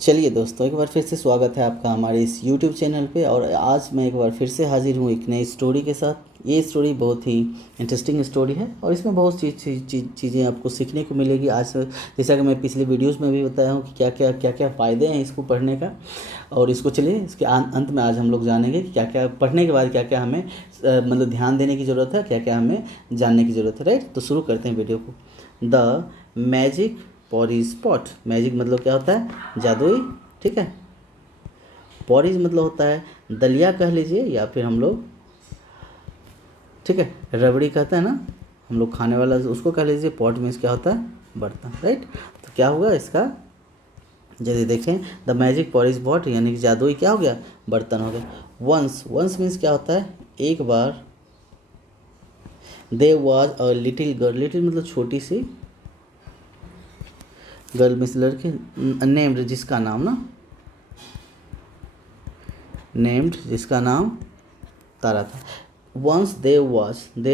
चलिए दोस्तों, एक बार फिर से स्वागत है आपका हमारे इस YouTube चैनल पे। और आज मैं एक बार फिर से हाजिर हूँ एक नई स्टोरी के साथ। ये स्टोरी बहुत ही इंटरेस्टिंग स्टोरी है और इसमें बहुत सी चीज़ें आपको सीखने को मिलेगी। आज जैसा कि मैं पिछले वीडियोस में भी बताया हूँ कि क्या क्या फ़ायदे हैं इसको पढ़ने का। और इसको चलिए इसके अंत में आज हम लोग जानेंगे कि क्या क्या पढ़ने के बाद क्या क्या हमें मतलब ध्यान देने की ज़रूरत है, क्या क्या हमें जानने की ज़रूरत है। राइट, तो शुरू करते हैं वीडियो को। The magic porridge pot. Magic मतलब क्या होता है? जादुई। ठीक है। पॉरीज मतलब होता है दलिया कह लीजिए, या फिर हम लोग, ठीक है, रबड़ी कहते हैं ना हम लोग खाने वाला, उसको कह लीजिए। पॉट मीन्स क्या होता है? बर्तन। राइट, तो क्या होगा इसका, यदि देखें द मैजिक पॉरीज पॉट यानी कि जादुई क्या हो गया? बर्तन हो गया। वंस, वंस मीन्स क्या होता है? एक बार। There was a little girl. Little मतलब छोटी सी, गर्ल मीन्स लड़की, नेम्ड जिसका नाम ना, नेम्ड जिसका नाम तारा था। वंस देर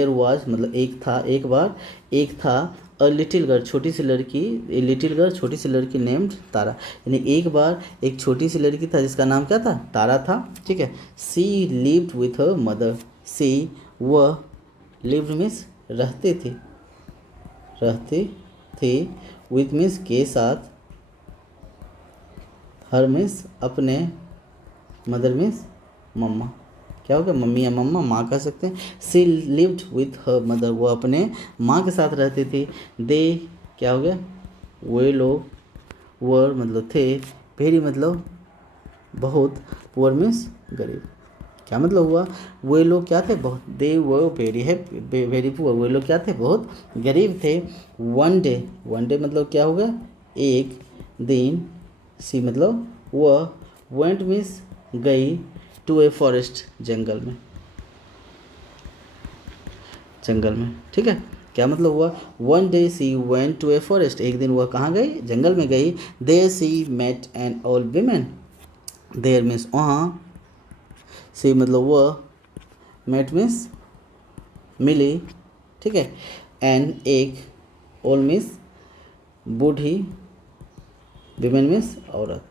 वॉज मतलब एक था, एक बार एक था। अ लिटिल गर्ल छोटी सी लड़की, ए लिटिल गर्ल छोटी सी लड़की, नेम्ड तारा, यानी एक बार एक छोटी सी लड़की था जिसका नाम क्या था? तारा था। ठीक है। She lived with her mother. सी वह, लिव्ड मीन्स रहते थे, रहते थे, विथ मीन्स के साथ, हर मीन्स अपने, मदर मीन्स मम्मा। क्या हो गया? मम्मी या मम्मा, माँ कह सकते हैं। She lived with her mother, वो अपने माँ के साथ रहती थी। दे क्या हो गया? वे लोग, वर मतलब थे, वेरी मतलब बहुत, पुअर मीन्स गरीब। क्या मतलब हुआ? वे लोग क्या थे? बहुत। दे वो वेरी है, वेरी पुअर, वे लोग क्या थे? बहुत गरीब थे। वन डे, वन डे मतलब क्या होगा? एक दिन। सी मतलब वह, वेंट मीन्स गई, टू ए फॉरेस्ट जंगल में, जंगल में। ठीक है। क्या मतलब हुआ? One day she went to a forest, एक दिन वह कहाँ गई? जंगल में गई। There she met an old women. There means वहाँ, सी मतलब वह, मेट मीन्स मिली। ठीक है। एन एक, ओल्ड मीन्स बूढ़ी, वीमेन मीन्स औरत।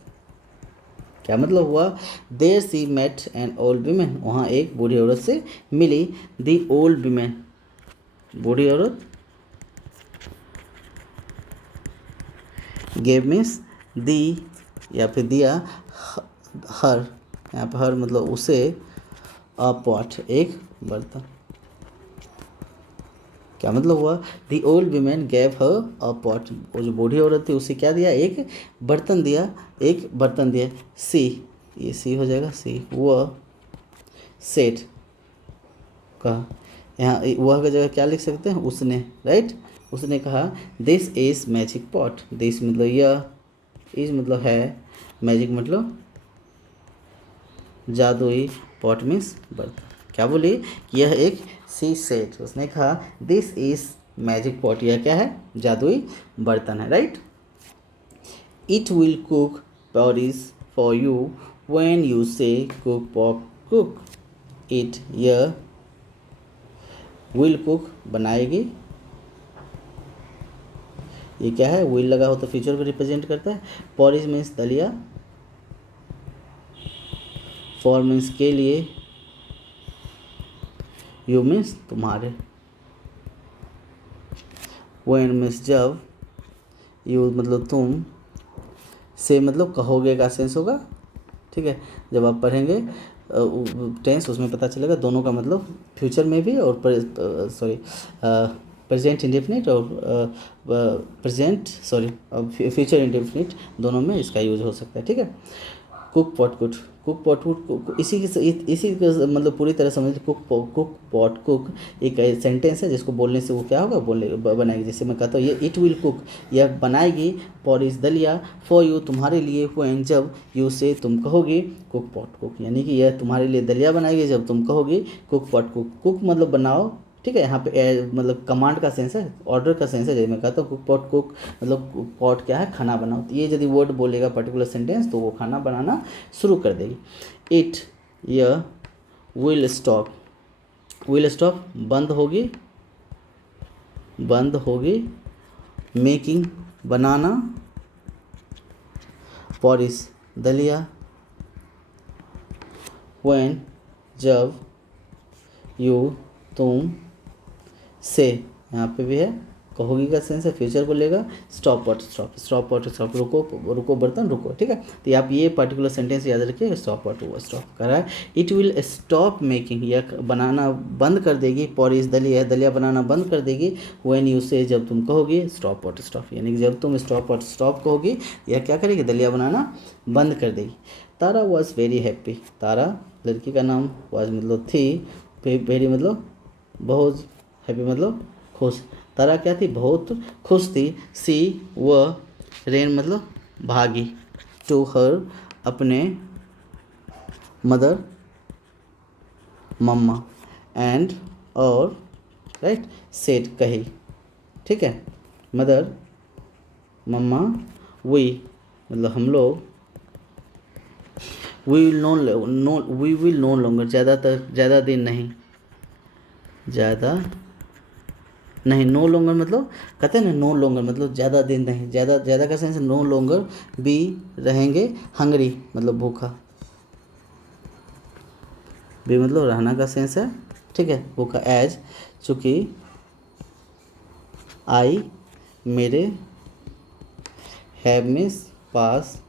क्या मतलब हुआ? There she met an old women, वहाँ एक बूढ़ी औरत से मिली। दी ओल्ड वीमेन, बूढ़ी औरत, गेव मीन्स दी या फिर दिया, हर, यहाँ पर हर मतलब उसे, अ पॉट एक बर्तन। क्या मतलब हुआ? The old women gave her a pot, वो जो बूढ़ी औरत थी उसे क्या दिया? एक बर्तन दिया, एक बर्तन दिया। सी, ये सी हो जाएगा। सी वह, सेट कहा, यहाँ वह की जगह क्या लिख सकते हैं? उसने। राइट, उसने कहा this is magic pot. This मतलब यह, इज मतलब है, मैजिक मतलब जादुई, पॉट मीन्स बर्तन। क्या बोली? यह एक, सी सेट, उसने कहा दिस इज मैजिक पॉट, यह क्या है? जादुई बर्तन है। Right, it will cook porridge for you when you से कुक पॉप कुक इट, यह विल कुक बनाएगी। ये क्या है? विल लगा हो तो फ्यूचर को रिप्रेजेंट करता है। पॉरिज मीन्स दलिया, फॉर मीन्स के लिए, यू मीन्स तुम्हारे, व्हेन मीन्स जब, यू मतलब तुम, से मतलब कहोगे का सेंस होगा। ठीक है। जब आप पढ़ेंगे टेंस, उसमें पता चलेगा दोनों का मतलब, फ्यूचर में भी और सॉरी प्रेजेंट इंडेफिनिट और प्रेजेंट सॉरी फ्यूचर इंडेफिनिट, दोनों में इसका यूज हो सकता है। ठीक है। कुक पॉट कुट, कुक पॉट कुक, इसी को मतलब पूरी तरह समझ, कुक पॉट कुक एक सेंटेंस है जिसको बोलने से वो क्या होगा? बोलने बनाएगी। जैसे मैं कहता हूँ ये इट विल कुक, यह बनाएगी, पॉरिज दलिया, फॉर यू तुम्हारे लिए, व्हेन जब, यू से तुम कहोगे, कुक पॉट कुक यानी कि यह तुम्हारे लिए दलिया बनाएगी जब तुम कहोगे कुक पॉट कुक। कुक मतलब बनाओ। ठीक है। यहाँ पे मतलब कमांड का सेंस है, ऑर्डर का सेंस है। जैसे मैं कहता हूँ कुक पॉट कुक मतलब पॉट क्या है? खाना बनाओ। तो ये यदि वर्ड बोलेगा पर्टिकुलर सेंटेंस तो वो खाना बनाना शुरू कर देगी। इट, यह, विल स्टॉप, विल स्टॉप बंद होगी, बंद होगी, मेकिंग बनाना, पॉरिस दलिया, व्हेन जब, यू तुम, से यहाँ पे भी है कहोगी का सेंस है, फ्यूचर को लेगा, stop pot stop, stop pot stop, रुको रुको बर्तन रुको, ठीक है। तो आप ये पर्टिकुलर सेंटेंस याद रखिए, स्टॉप पॉट वो स्टॉप कर रहा है। इट विल स्टॉप मेकिंग, यह बनाना बंद कर देगी, पॉरिस दलिया, दलिया बनाना बंद कर देगी, व्हेन यू से जब तुम कहोगी, स्टॉप पॉट स्टॉप, यानी कि जब तुम स्टॉप पॉट स्टॉप कहोगी यह क्या करेगी, दलिया बनाना बंद कर देगी। तारा वॉज वेरी हैप्पी, तारा लड़की का नाम, वॉज मतलब थी, वेरी मतलब बहुत, हैप्पी मतलब खुश, तारा क्या थी, बहुत खुश थी, सी वह, रेन मतलब भागी, टू हर अपने, मदर मम्मा, एंड और, राइट, सेड कही, ठीक है, मदर मम्मा, वी मतलब हम लोग, वी विल नो लॉन्गर ज़्यादातर, ज़्यादा दिन नहीं, ज़्यादा नहीं, नो लॉन्गर मतलब कहते हैं ना, नो लॉन्गर मतलब ज़्यादा दिन नहीं, ज़्यादा ज़्यादा का सेंस नो लॉन्गर, बी रहेंगे, हंगरी मतलब भूखा, बी मतलब रहना का सेंस है, ठीक है, भूखा, एज चूँकि, आई मेरे, हैव मिस पास,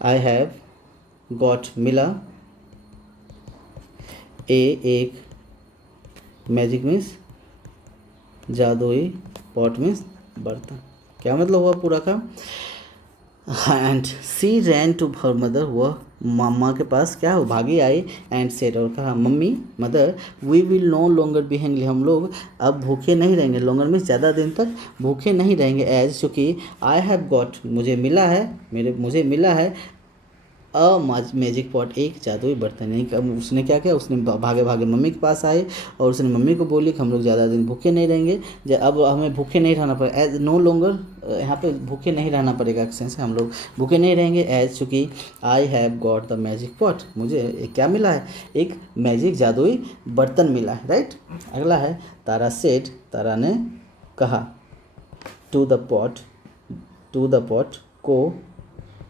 आई हैव गॉट मिला, ए एक, मैजिक मीन्स जादुई, पॉट मीन्स बर्तन। क्या मतलब हुआ पूरा का, and she ran to her mother, वह मामा के पास क्या हो भागी आई, एंड सेड और कहा, mummy mother we will no longer be hungry, हम लोग अब भूखे नहीं रहेंगे, लॉन्गर मीन्स ज़्यादा दिन तक भूखे नहीं रहेंगे, एज चूँकि आई हैव गॉट मुझे मिला है, मुझे मिला है, मैजिक पॉट एक जादुई बर्तन, यानी कि उसने क्या किया, उसने भागे भागे मम्मी के पास आए और उसने मम्मी को बोली कि हम लोग ज़्यादा दिन भूखे नहीं रहेंगे, अब हमें भूखे नहीं रहना पड़ेगा, एज नो लॉन्गर यहाँ पे भूखे नहीं रहना पड़ेगा सेंस है, हम लोग भूखे नहीं रहेंगे, एज चूँकि आई have got the magic pot, मुझे एक क्या मिला है, एक मैजिक जादुई बर्तन मिला है, राइट। अगला है तारा सेड, तारा ने कहा, टू द पॉट को,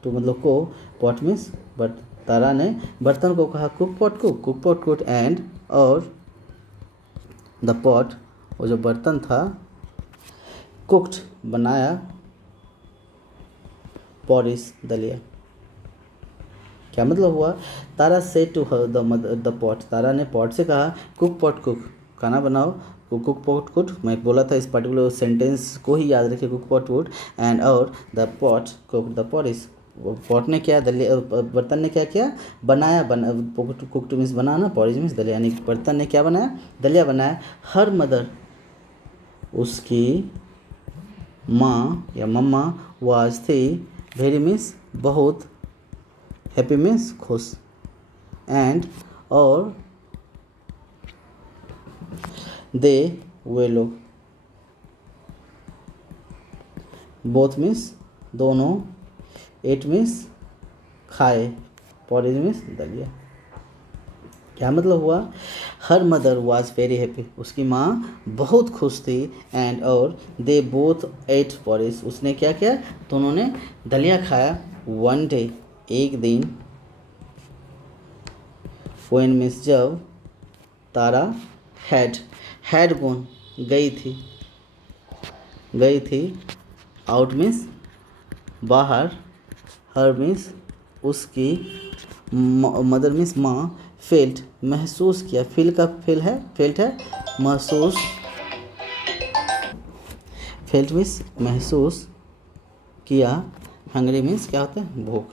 टू मतलब को, पॉट मीन्स बट, तारा ने बर्तन को कहा, कुक पॉट कुक, एंड और द पॉट वो जो बर्तन था, कुक्ड बनाया, पॉरिस दलिया। क्या मतलब हुआ, तारा से टू हर द पॉट, तारा ने पॉट से कहा, कुक पॉट कुक खाना बनाओ, कुक पॉट कुक, मैं बोला था इस पर्टिकुलर सेंटेंस को ही याद रखिए, कुक पॉट कुक, एंड और the pot cook the porridge, pot ने क्या, दलिया बर्तन ने क्या किया, बनाया, कुक टू मीन्स बनाना, पॉरिस मीन्स दलिया, यानी बर्तन ने क्या बनाया, दलिया बनाया, हर मदर उसकी माँ या मम्मा, वाज थी, वेरी मीन्स बहुत, हैप्पी मीन्स खुश, एंड और दे वे लोग, बोथ मीन्स दोनों, एट मीन्स खाए, पॉरेज मीन्स दलिया। क्या मतलब हुआ, her mother was very happy, उसकी माँ बहुत खुश थी, एंड और दे बोथ एट पॉरेज, उसने क्या किया, तो उन्होंने दलिया खाया, वन डे एक दिन, व्हेन मीन्स जब, तारा हैड गॉन गई थी, आउट मीन्स बाहर, हर मीन्स उसकी, मदर मीन्स माँ, फेल्ट महसूस किया, फील का फेल्ट है महसूस, फेल्ट मीन्स महसूस किया, हंगरी मीन्स क्या होता है, भूख,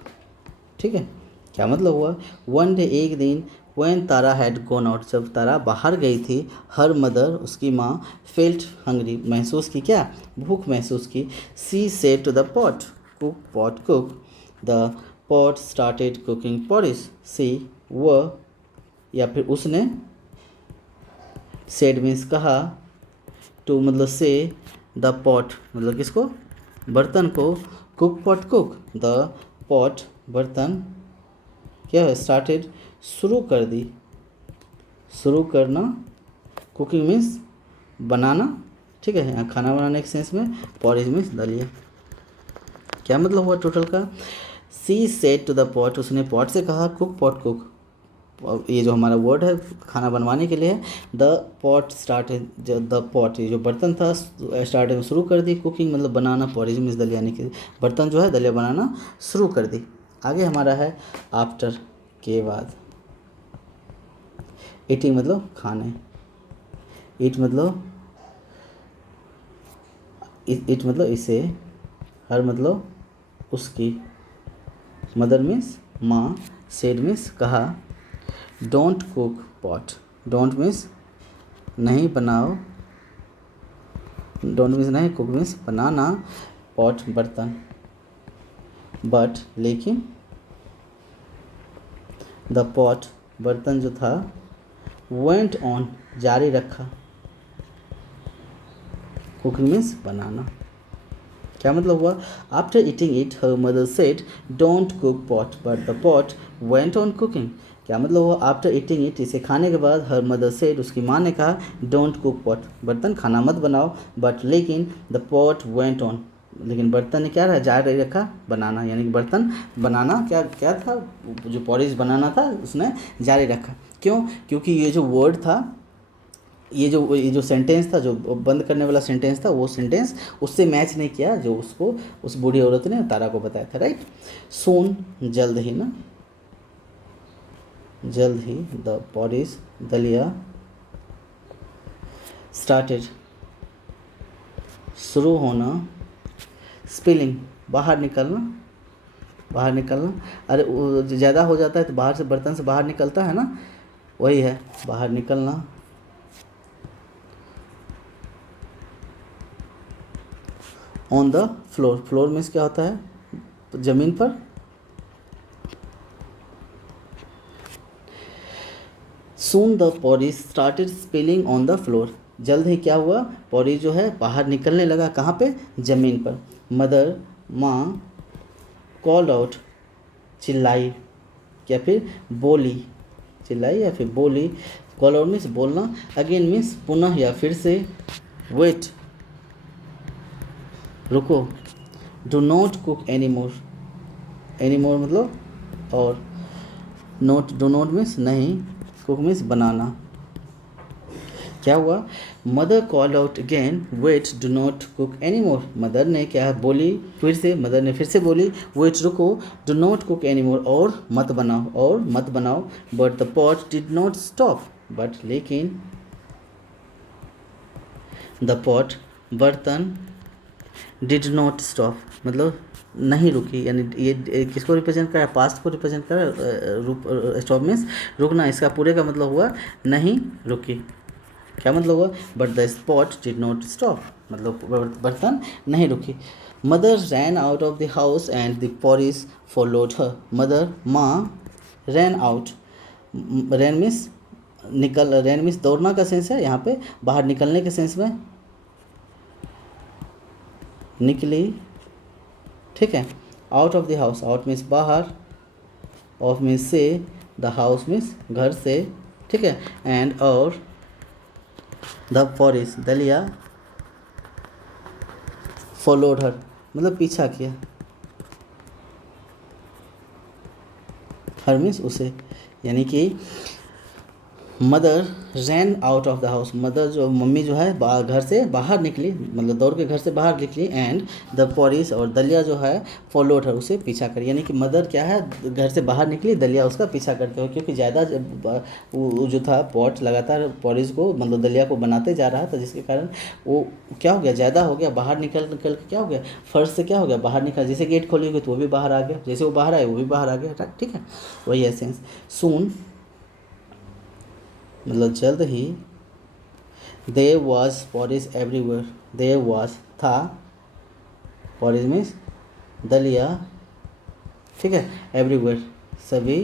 ठीक है। क्या मतलब हुआ, वन डे एक दिन, when Tara had gone out, जब तारा बाहर गई थी, हर मदर उसकी माँ, फेल्ट हंगरी महसूस की, क्या भूख महसूस की, she said to the pot cook, the pot started cooking porridge, she वह या फिर उसने, सेड मीन्स कहा, टू मतलब से, द पॉट मतलब किसको, बर्तन को, cook pot cook, the pot बर्तन क्या है, स्टार्टेड शुरू कर दी, शुरू करना, कुकिंग मीन्स बनाना, ठीक है, यहाँ खाना बनाने के सेंस में, पॉरेज मीन्स दलिया। क्या मतलब हुआ टोटल का? She said to the pot, उसने पॉट से कहा कुक पॉट कुक, ये जो हमारा वर्ड है खाना बनवाने के लिए है। द पॉट स्टार्ट, जो द पॉट ये जो बर्तन था स्टार्ट में शुरू कर दी कुकिंग मतलब बनाना, पॉरेज मीन्स दलिया, यानी कि बर्तन जो है दलिया बनाना शुरू कर दी। आगे हमारा है आफ्टर, के बाद। ईटिंग मतलब खाने, ईट मतलब इट मतलब इसे, हर मतलब उसकी, मदर मीन्स माँ, सेड मीन्स कहा, don't cook pot, don't means नहीं बनाओ, डोंट मीन्स नहीं, कुक मीन्स बनाना, पॉट बर्तन, बट लेकिन, द पॉट बर्तन जो था, वेंट ऑन जारी रखा, कुकिंग मीन्स बनाना। क्या मतलब हुआ? After eating it her mother said don't cook pot but the pot went on cooking. क्या मतलब हुआ? आफ्टर ईटिंग इट, इसे खाने के बाद, हर मदर सेड, उसकी माँ ने कहा, डोंट कुक पॉट, बर्तन खाना मत बनाओ, बट लेकिन, द पॉट वेंट ऑन, लेकिन बर्तन ने क्या रहा, जारी रखा बनाना, यानी कि बर्तन बनाना क्या क्या था, जो पॉरेज बनाना था उसने जारी रखा। क्यों? क्योंकि ये जो वर्ड था, ये जो सेंटेंस था, जो बंद करने वाला सेंटेंस था, वो सेंटेंस उससे मैच नहीं किया जो उसको उस बूढ़ी औरत ने तारा को बताया था, राइट। सून जल्द ही ना, जल्द ही, द पॉरेज दलिया, स्टार्टेड शुरू होना, स्पिलिंग बाहर निकलना, बाहर निकलना, अरे वो ज़्यादा हो जाता है तो बाहर से, बर्तन से बाहर निकलता है ना, वही है बाहर निकलना। On the floor, floor means क्या होता है, ज़मीन पर। Soon the porridge started spilling on the floor, जल्द ही क्या हुआ, पॉरीज जो है बाहर निकलने लगा, कहाँ पे, ज़मीन पर। मदर माँ, कॉल्ड आउट चिल्लाई या फिर बोली, चिल्लाई या फिर बोली, कॉल आउट मीन्स बोलना, अगेन मीन्स पुनः या फिर से, वेट रुको, do not cook any more, any more मतलब और, नोट, डू नॉट मीन्स नहीं, कुक मीन्स बनाना। क्या हुआ? Mother called out again, wait do not cook any more, mother ने क्या बोली फिर से, मदर ने फिर से बोली, वेट रुको, डू नॉट कुक एनी मोर और मत बनाओ, और मत बनाओ, but the pot did not stop, but लेकिन, द पॉट बर्तन, डिड नॉट स्टॉप मतलब नहीं रुकी, यानी ये किसको रिप्रेजेंट कर रहा है, पास्ट को रिप्रेजेंट कर रहा है, स्टॉप मीन्स रुकना, इसका पूरे का मतलब हुआ नहीं रुकी। क्या मतलब हुआ? But the pot did not stop, मतलब बर्तन नहीं रुकी। Mother ran out of the house and the porridge followed her, mother माँ, रैन आउट, रैन मीन्स निकल, रैन मीन्स दौड़ना का सेंस है, यहाँ पे बाहर निकलने के सेंस में निकली, ठीक है। Out of the house, out means बाहर, ऑफ मीन्स से, द हाउस मीन्स घर से, ठीक है, एंड और द फॉरेस्ट दलिया, फॉलोड हर मतलब पीछा किया, हर मीन्स उसे, यानी कि mother ran out of the house, mother जो मम्मी जो है घर से बाहर निकली, मतलब दौड़ के घर से बाहर निकली, एंड द पॉरिस और दलिया जो है फॉलोड हर, उसे पीछा करी, यानी कि मदर क्या है घर से बाहर निकली, दलिया उसका पीछा करते हुए, क्योंकि ज़्यादा वो जो था पॉट लगातार पॉरिस को मतलब दलिया को बनाते जा रहा था, जिसके कारण वो क्या हो गया, ज़्यादा हो गया, बाहर निकल निकल के क्या हो गया, फर्श से क्या हो गया, बाहर निकल, जैसे गेट खोली गई तो वो भी बाहर आ गया, जैसे वो बाहर आए वो भी बाहर आ गया, ठीक है, वही है सेंस। सून मतलब जल्द ही, there was porridge everywhere, there was था, पॉरिज मीन्स दलिया, ठीक है, एवरीवेयर सभी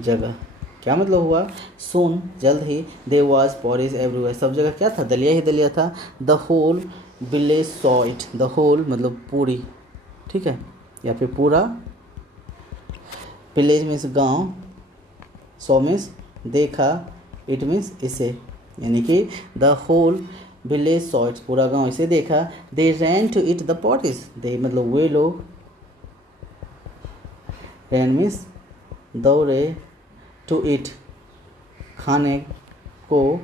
जगह। क्या मतलब हुआ? सून जल्द ही, देयर वॉज पॉरिज एवरीवेयर, सब जगह क्या था, दलिया ही दलिया था। The whole village saw it, the whole मतलब पूरी, ठीक है, या फिर पूरा, विलेज मीन्स गाँव, सॉ मीन्स देखा, इट मीन्स इसे, यानी कि the whole village saw it, पूरा गांव इसे देखा। They ran to it the porridge, they मतलब वे लोग, रैन मीन्स दौड़े, टू इट खाने को,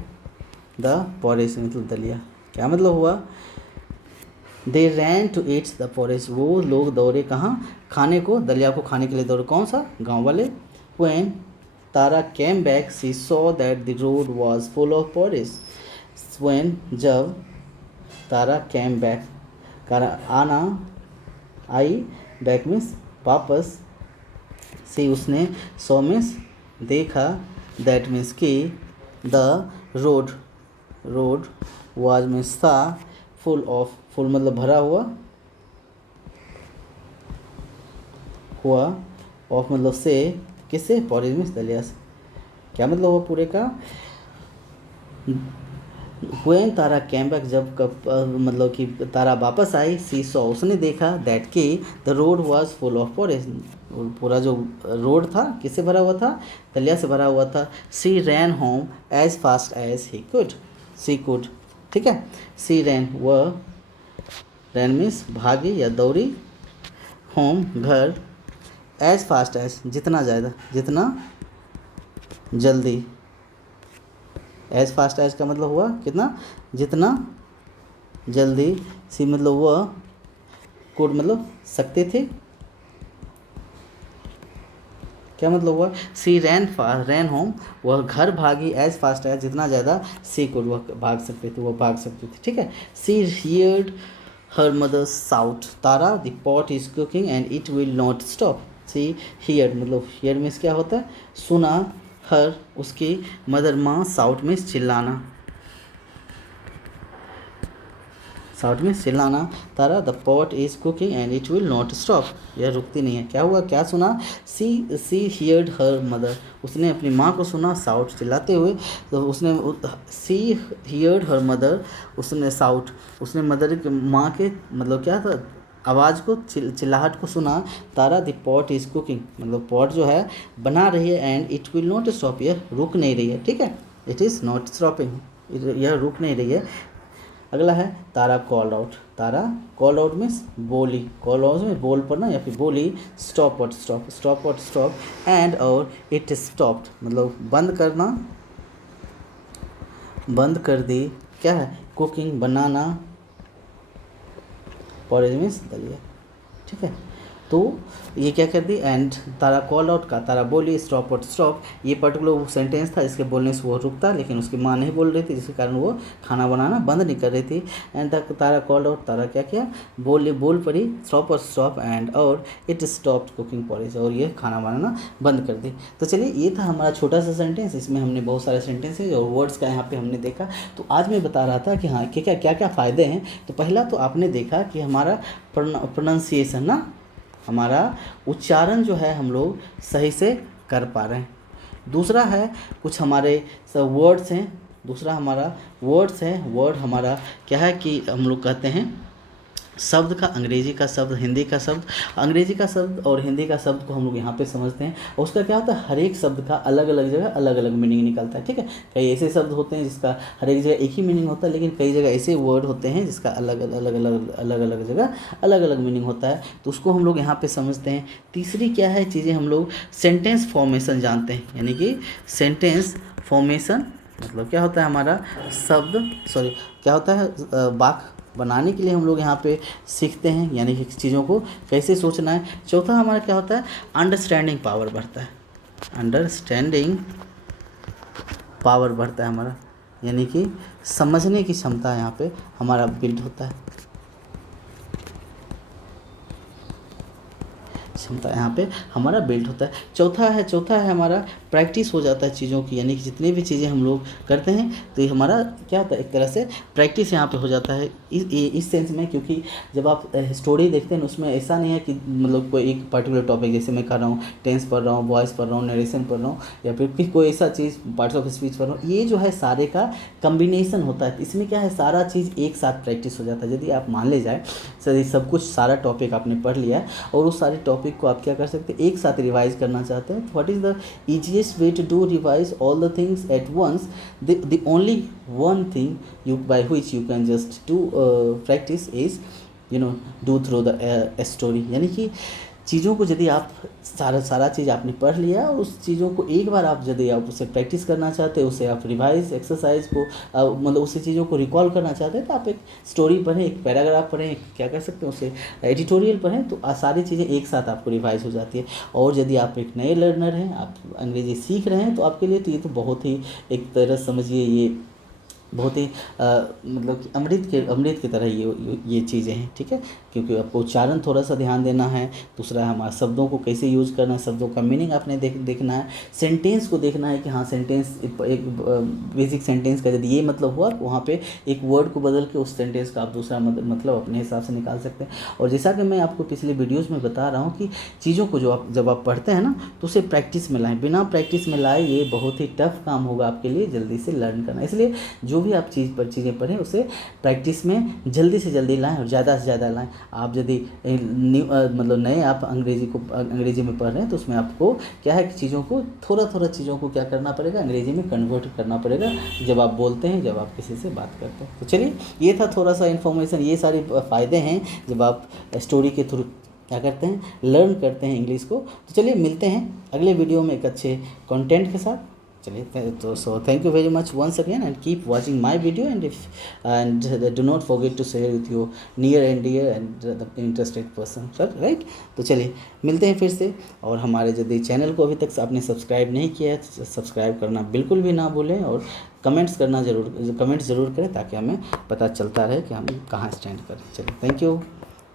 द पॉरिस मतलब दलिया। क्या मतलब हुआ? दे रैन टू इट्स द पॉरिस, वो लोग दौड़े कहाँ? खाने को, दलिया को खाने के लिए दौड़े। कौन सा? गांव वाले। When Tara came back she saw that the road was full of porridge. when जब तारा केम बैक, आना, आई, बैक मीन्स वापस, सी उसने, सॉ मीन्स देखा, दैट मीन्स कि, the road, road, was means था, फुल ऑफ, फुल मतलब भरा हुआ, ऑफ मतलब से, किससे? पॉरिज मीन्स दलिया से। क्या मतलब हुआ पूरे का? when तारा कैम बैक, जब मतलब कि तारा वापस आई, सी सॉ उसने देखा, दैट कि the road was full of porridge, पूरा जो रोड था किससे भरा हुआ था? दलिया से भरा हुआ था। She ran home as fast as she could, she could, ठीक है। सी रैन, वह, रैन मीन्स भागी या दौड़ी, होम घर, एज फास्ट एज जितना ज़्यादा, जितना जल्दी, एज फास्ट एज का मतलब हुआ कितना? जितना जल्दी। सी मतलब वह, कुड मतलब सकते थे। क्या मतलब हुआ? सी रैन होम, वह घर भागी, एज फास्ट एज जितना ज़्यादा, सी कुड वह भाग सकते थे, वह भाग सकते थे, ठीक है। She heard her mother shout, Tara the pot is cooking and it will not stop. She heard मतलब, हियर मीन्स क्या होता है? सुना, हर उसकी, मदर माँ, साउट मीन्स चिल्लाना, साउट मीन्स चिल्लाना। Tara the pot is cooking and it will not stop, यह रुकती नहीं है। क्या हुआ? क्या सुना? सी हियर्ड हर मदर, उसने अपनी माँ को सुना, साउट चिल्लाते हुए। तो उसने, सी हियर्ड हर मदर, उसने साउट, उसने मदर के, माँ के मतलब क्या था? आवाज़ को, चिल्लाहट को सुना। तारा द पॉट इज़ कुकिंग मतलब पॉट जो है बना रही है, and it will not stop, यह रुक नहीं रही है, ठीक है। इट इज़ नॉट स्टॉपिंग, यह रुक नहीं रही है। अगला है तारा कॉल्ड आउट, तारा कॉल आउट मीन्स बोली, कॉल आउट में बोल पड़ना या फिर बोली। Stop what stop, stop what stop, and और इट स्टॉप्ड मतलब बंद करना, बंद कर दी। क्या है? कुकिंग बनाना, पॉरेज मीन्स दलिया, ठीक है। तो ये क्या कर दी? एंड तारा कॉल आउट का, तारा बोली, स्टॉप व्हाट स्टॉप, ये पर्टिकुलर वो सेंटेंस था, इसके बोलने से वो रुकता, लेकिन उसकी माँ नहीं बोल रही थी, जिसके कारण वो खाना बनाना बंद नहीं कर रही थी। एंड तारा कॉल आउट, तारा क्या किया? बोल पड़ी, स्टॉप और स्टॉप, एंड और इट स्टॉप्ड कुकिंग पॉरेज, और ये खाना बनाना बंद कर दी। तो चलिए, ये था हमारा छोटा सा सेंटेंस, इसमें हमने बहुत सारे सेंटेंसेज और वर्ड्स का यहाँ पे हमने देखा। तो आज मैं बता रहा था कि हाँ क्या क्या फ़ायदे हैं। तो पहला तो आपने देखा कि हमारा प्रोनाउंसिएशन ना, हमारा उच्चारण जो है हम लोग सही से कर पा रहे हैं। दूसरा है कुछ हमारे वर्ड्स हैं, दूसरा हमारा वर्ड्स है। वर्ड हमारा क्या है कि हम लोग कहते हैं शब्द का, अंग्रेजी का शब्द, हिंदी का शब्द, अंग्रेजी का शब्द और हिंदी का शब्द को हम लोग यहाँ पे समझते हैं। और उसका क्या होता है? हर एक शब्द का अलग अलग जगह अलग अलग मीनिंग निकलता है, ठीक है। कई ऐसे शब्द होते हैं जिसका हर एक जगह एक ही मीनिंग होता है, लेकिन कई जगह ऐसे वर्ड होते हैं जिसका अलग अलग जगह अलग अलग मीनिंग होता है, तो उसको हम लोग यहाँ पर समझते हैं। तीसरी क्या है चीज़ें, हम लोग सेंटेंस फॉर्मेशन जानते हैं, यानी कि सेंटेंस फॉर्मेशन मतलब क्या होता है? हमारा क्या होता है? वाक्य बनाने के लिए हम लोग यहाँ पे सीखते हैं, यानी कि चीज़ों को कैसे सोचना है। चौथा हमारा क्या होता है? अंडरस्टैंडिंग पावर बढ़ता है, अंडरस्टैंडिंग पावर बढ़ता है हमारा, यानी कि समझने की क्षमता यहाँ पे हमारा बिल्ड होता है, क्षमता यहाँ पे हमारा बिल्ड होता है। चौथा है हमारा प्रैक्टिस हो जाता है चीज़ों की, यानी कि जितनी भी चीज़ें हम लोग करते हैं तो ये हमारा क्या होता है? एक तरह से प्रैक्टिस यहाँ पे हो जाता है इस सेंस में, क्योंकि जब आप स्टोरी देखते हैं उसमें ऐसा नहीं है कि मतलब कोई एक पर्टिकुलर टॉपिक, जैसे मैं कर रहा हूँ टेंस पढ़ रहा हूँ, वॉइस पढ़ रहा हूँ, नरेशन पढ़ रहा हूँ, या फिर कोई ऐसा चीज़ पार्ट्स ऑफ स्पीच पढ़ रहा हूँ, ये जो है सारे का कम्बिनेशन होता है। इसमें क्या है? सारा चीज़ एक साथ प्रैक्टिस हो जाता है। यदि आप मान ले जाए सब कुछ, सारा टॉपिक आपने पढ़ लिया और उस सारे टॉपिक टॉपिक को आप क्या कर सकते हैं, एक साथ रिवाइज करना चाहते हैं, what is the easiest way to do revise all the things at once, the only one thing you by which you can just do practice is do through the story. यानी कि चीज़ों को यदि आप सारा चीज़ आपने पढ़ लिया और उस चीज़ों को एक बार आप यदि आप उसे प्रैक्टिस करना चाहते हैं, उसे आप रिवाइज एक्सरसाइज को मतलब उसी चीज़ों को रिकॉल करना चाहते हैं, तो आप एक स्टोरी पढ़ें, एक पैराग्राफ पढ़ें, क्या कर सकते हैं उसे एडिटोरियल पढ़ें, तो सारी चीज़ें एक साथ आपको रिवाइज हो जाती है। और यदि आप एक नए लर्नर हैं, आप अंग्रेज़ी सीख रहे हैं, तो आपके लिए तो ये तो बहुत ही एक तरह समझिए ये बहुत ही मतलब कि अमृत की तरह ये चीज़ें हैं, ठीक है। क्योंकि आपको उच्चारण थोड़ा सा ध्यान देना है, दूसरा हमारे शब्दों को कैसे यूज़ करना है, शब्दों का मीनिंग आपने देखना है, सेंटेंस को देखना है कि हाँ सेंटेंस एक बेसिक सेंटेंस का यदि ये मतलब हुआ, वहाँ पे एक वर्ड को बदल के उस सेंटेंस का आप दूसरा मतलब अपने हिसाब से निकाल सकते हैं। और जैसा कि मैं आपको पिछले वीडियोज़ में बता रहा हूँ कि चीज़ों को जब आप पढ़ते हैं ना, तो उसे प्रैक्टिस में लाएँ, बिना प्रैक्टिस में लाए ये बहुत ही टफ काम होगा आपके लिए जल्दी से लर्न करना। इसलिए जो भी आप चीज़ें पढ़ें उसे प्रैक्टिस में जल्दी से जल्दी लाएं और ज़्यादा से ज़्यादा लाएं। आप यदि मतलब नए आप अंग्रेजी में पढ़ रहे हैं, तो उसमें आपको क्या है कि चीज़ों को थोड़ा चीज़ों को क्या करना पड़ेगा, अंग्रेजी में कन्वर्ट करना पड़ेगा जब आप बोलते हैं, जब आप किसी से बात करते हैं। तो चलिए ये था थोड़ा सा इन्फॉर्मेशन, ये सारे फ़ायदे हैं जब आप स्टोरी के थ्रू क्या करते हैं, लर्न करते हैं इंग्लिश को। तो चलिए मिलते हैं अगले वीडियो में एक अच्छे कंटेंट के साथ। चलिए तो so thank you very much once again and keep watching my video and do not forget to share with your near and dear and the interested person, right. तो चलिए मिलते हैं फिर से। और हमारे यदि चैनल को अभी तक आपने सब्सक्राइब नहीं किया है तो सब्सक्राइब करना बिल्कुल भी ना भूलें और कमेंट्स ज़रूर करें ताकि हमें पता चलता रहे कि हम कहाँ स्टैंड करें। चलिए थैंक यू।